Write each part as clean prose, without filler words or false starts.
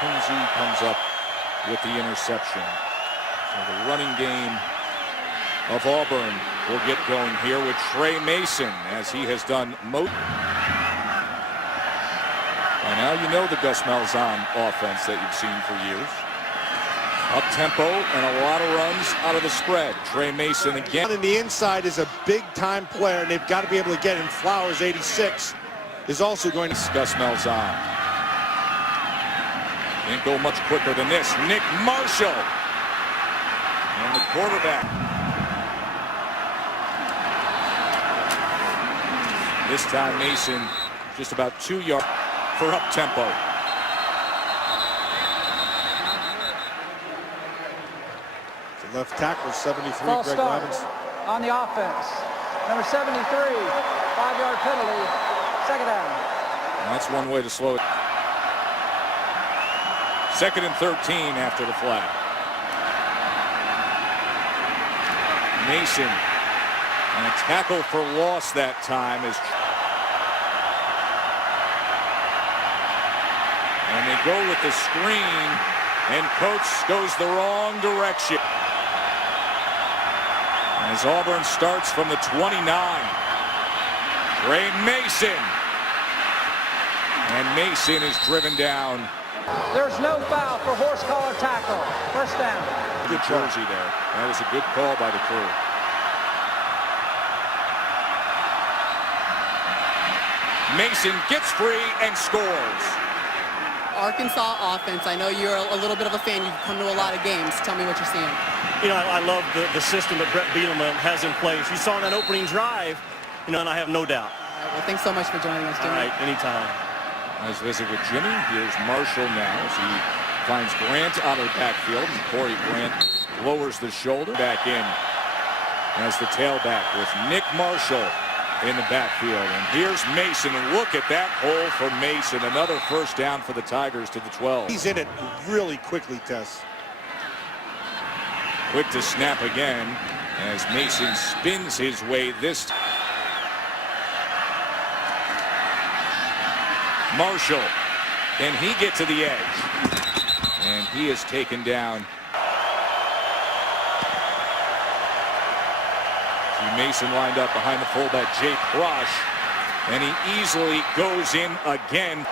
Kinsey comes up with the interception. So the running game of Auburn will get going here with Trey Mason, as he has done most. And now you know the Gus Malzahn offense that you've seen for years. Up tempo and a lot of runs out of the spread. Trey Mason again. On the inside is a big-time player, and they've got to be able to get in. Flowers, 86, is also going to. Gus Malzahn. Can't go much quicker than this. Nick Marshall. And the quarterback. This time Mason just about 2 yards for up tempo. The left tackle, 73, False Greg start Robbins. on the offense. Number 73, 5-yard penalty, second down. And that's one way to slow it. 2nd and 13 after the flag. Mason, and a tackle for loss that time is. And they go with the screen, and coach goes the wrong direction. As Auburn starts from the 29. Trey Mason. And Mason is driven down. There's no foul for horse collar tackle. First down. Good jersey there. That was a good call by the crew. Mason gets free and scores. Arkansas offense. I know you're a little bit of a fan. You've come to a lot of games. Tell me what you're seeing. You know, I love the system that Brett Bielema has in place. You saw in that opening drive, you know, and I have no doubt. All right, well, thanks so much for joining us, Jimmy. All right, anytime. Nice visit with Jimmy. Here's Marshall now as he finds Grant out of the backfield. And Corey Grant lowers the shoulder back in as the tailback with Nick Marshall in the backfield. And here's Mason. And look at that hole for Mason. Another first down for the Tigers to the 12. He's in it really quickly, Tess. Quick to snap again as Mason spins his way this time. Marshall, can he get to the edge? And he is taken down. See Mason lined up behind the fullback Jay Prosh, and he easily goes in again.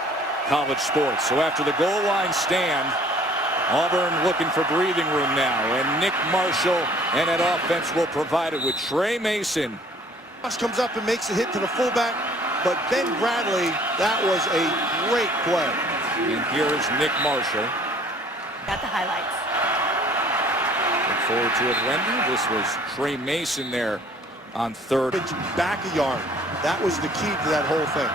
College sports. So after the goal line stand, Auburn looking for breathing room now, and Nick Marshall and that offense will provide it with Trey Mason. Prosh comes up and makes a hit to the fullback. But Ben Bradley, that was a great play. And here is Nick Marshall. Got the highlights. Look forward to it, Wendy. This was Trey Mason there on third. Back a yard. That was the key to that whole thing.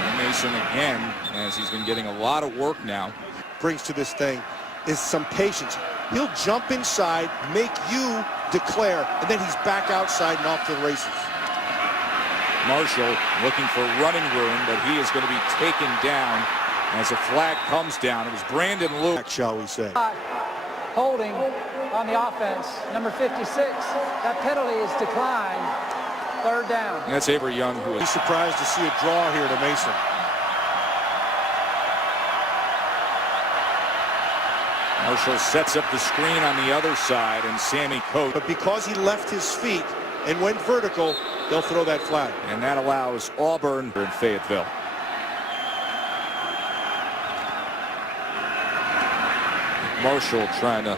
And Mason again, as he's been getting a lot of work now. Brings to this thing is some patience. He'll jump inside, make you declare, and then he's back outside and off to the races. Marshall looking for running room, but he is going to be taken down as a flag comes down. It was Brandon Lewis, Shall we say. Holding on the offense. Number 56. That penalty is declined. Third down. and that's Avery Young, who Be is surprised to see a draw here to Mason. Marshall sets up the screen on the other side, and Sammy Coates. But because he left his feet and went vertical, they'll throw that flag. And that allows Auburn in Fayetteville. Marshall trying to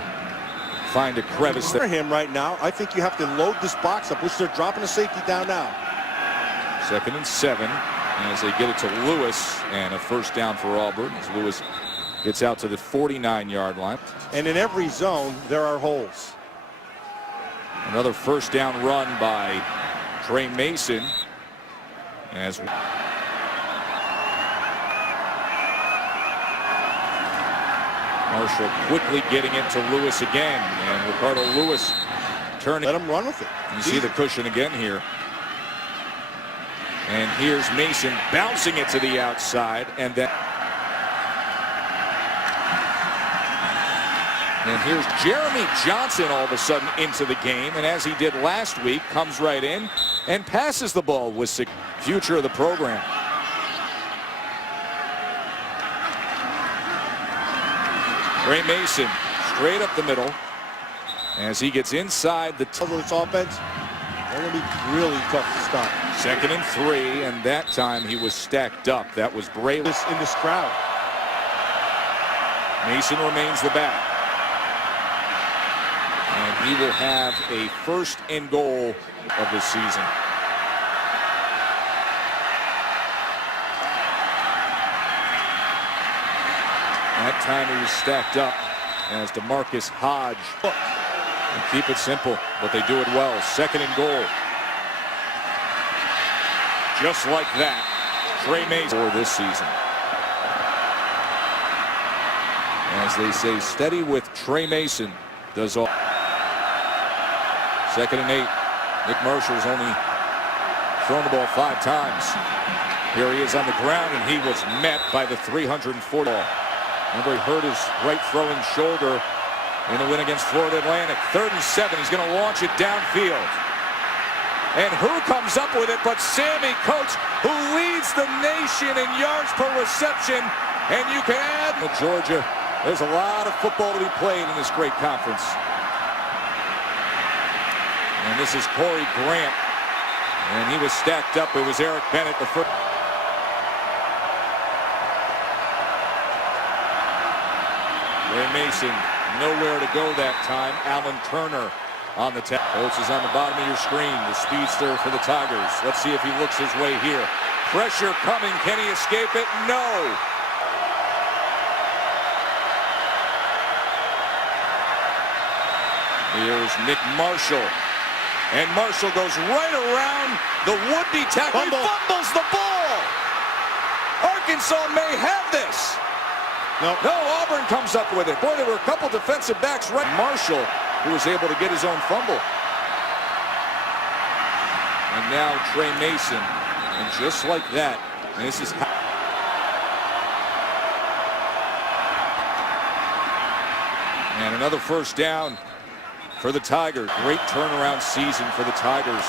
find a crevice For there. him right now, I think you have to load this box up, which they're dropping the safety down now. 2nd and 7 as they get it to Lewis, and a first down for Auburn as Lewis gets out to the 49-yard line. And in every zone, there are holes. Another first down run by Trey Mason as Marshall quickly getting it to Lewis again, and Ricardo Lewis turning. Let him run with it. You see the cushion again here. And here's Mason bouncing it to the outside, and then here's Jeremy Johnson all of a sudden into the game, and as he did last week, comes right in and passes the ball with future of the program. Trey Mason straight up the middle as he gets inside the Over its offense, they're going to be really tough to stop. 2nd and 3, and that time he was stacked up. That was Braylon In this crowd. Mason remains the back. And he will have a 1st and goal of the season. That time he was stacked up as DeMarcus Hodge. And keep it simple, but they do it well. 2nd and goal. Just like that, Trey Mason for this season. As they say, steady with Trey Mason does all. 2nd and 8. Nick Marshall's only thrown the ball 5 times. Here he is on the ground, and he was met by the 340 ball. Remember, he hurt his right throwing shoulder in the win against Florida Atlantic. 3rd and 7. He's going to launch it downfield. And who comes up with it but Sammy Coates, who leads the nation in yards per reception. And you can add Georgia. There's a lot of football to be played in this great conference. And this is Corey Grant. And he was stacked up. It was Eric Bennett, the first. Ray Mason nowhere to go that time. Alan Turner on the tap. Coates is on the bottom of your screen. The speedster for the Tigers. Let's see if he looks his way here. Pressure coming. Can he escape it? No. Here's Nick Marshall. And Marshall goes right around the would-be tackle. He fumbles the ball. Arkansas may have this. No, Auburn comes up with it. Boy, there were a couple defensive backs right. Marshall, who was able to get his own fumble. And now Trey Mason. And just like that, and this is how. And another 1st down for the Tigers. Great turnaround season for the Tigers.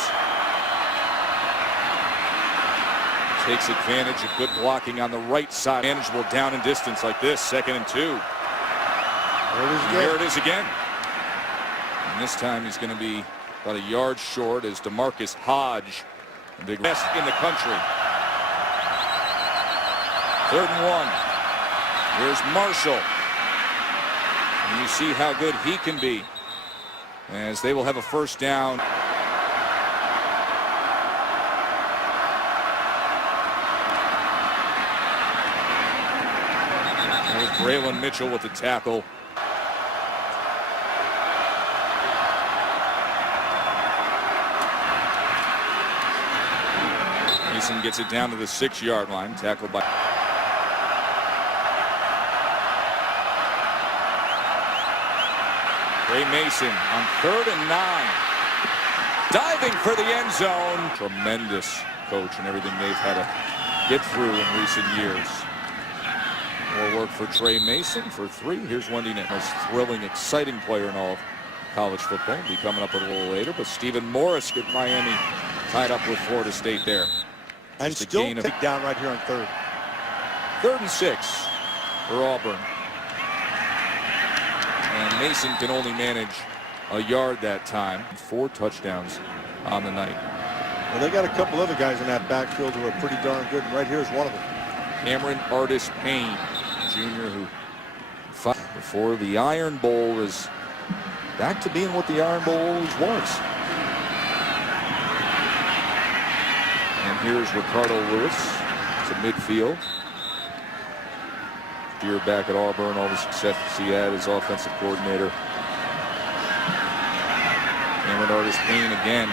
Takes advantage of good blocking on the right side. Manageable down and distance like this. 2nd and 2. Here it is again. And this time he's going to be about a yard short as DeMarcus Hodge, the big best in the country. 3rd and 1. Here's Marshall. And you see how good he can be as they will have a 1st down. There's Braylon Mitchell with the tackle. Mason gets it down to the 6-yard line, tackled by. Trey Mason on 3rd and 9. Diving for the end zone. Tremendous coach and everything they've had to get through in recent years. More work for Trey Mason for 3. Here's Wendy Nick. Most thrilling, exciting player in all of college football. Be coming up a little later. But Stephen Morris at Miami tied up with Florida State there. And Just still take down right here on 3rd. 3rd and 6 for Auburn. And Mason can only manage a yard that time. 4 touchdowns on the night. Well, they got a couple other guys in that backfield who are pretty darn good, and right here is one of them. Cameron Artis Payne, Jr., who fought before the Iron Bowl is back to being what the Iron Bowl always was. And here's Ricardo Lewis to midfield. Year back at Auburn, all the success he had as offensive coordinator. Cameron Artis Payne again.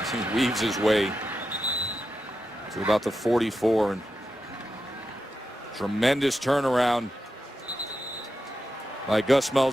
As he weaves his way to about the 44, and tremendous turnaround by Gus Malzahn.